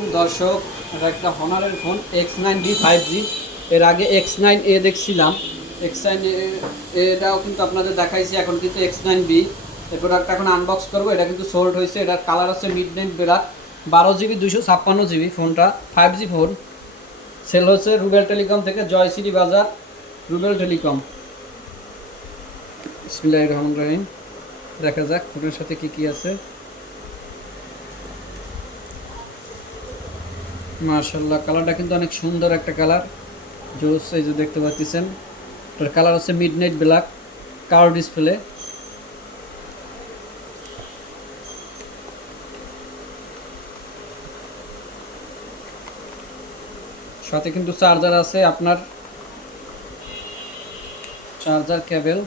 আলাইকুম দর্শক, এটা একটা হনারের ফোন X9B 5G। এর আগে X9A দেখছিলাম। X9A এটাও কিন্তু আপনাদের দেখাইছি। এখন কিন্তু X9B এই প্রোডাক্টটা এখন আনবক্স করবো। এটা কিন্তু সোল্ড হয়েছে। এটার কালার হচ্ছে mid night black, 12GB 256GB। ফোনটা 5G ফোন। সেল হচ্ছে রুবেল টেলিকম থেকে, জয়শ্রী বাজার, রুবেল টেলিকম। বিসমিল্লাহির রহমানির রহিম। দেখা যাক ফোনের সাথে কি কি আছে। মার্শাল্লাহ, কালারটা কিন্তু অনেক সুন্দর একটা কালার, জোস। এই যে দেখতে পাচ্ছেন, এটার কালার হচ্ছে মিডনাইট ব্ল্যাক, কালার ডিসপ্লে। সাথে কিন্তু চার্জার আছে, আপনার চার্জার কেবল।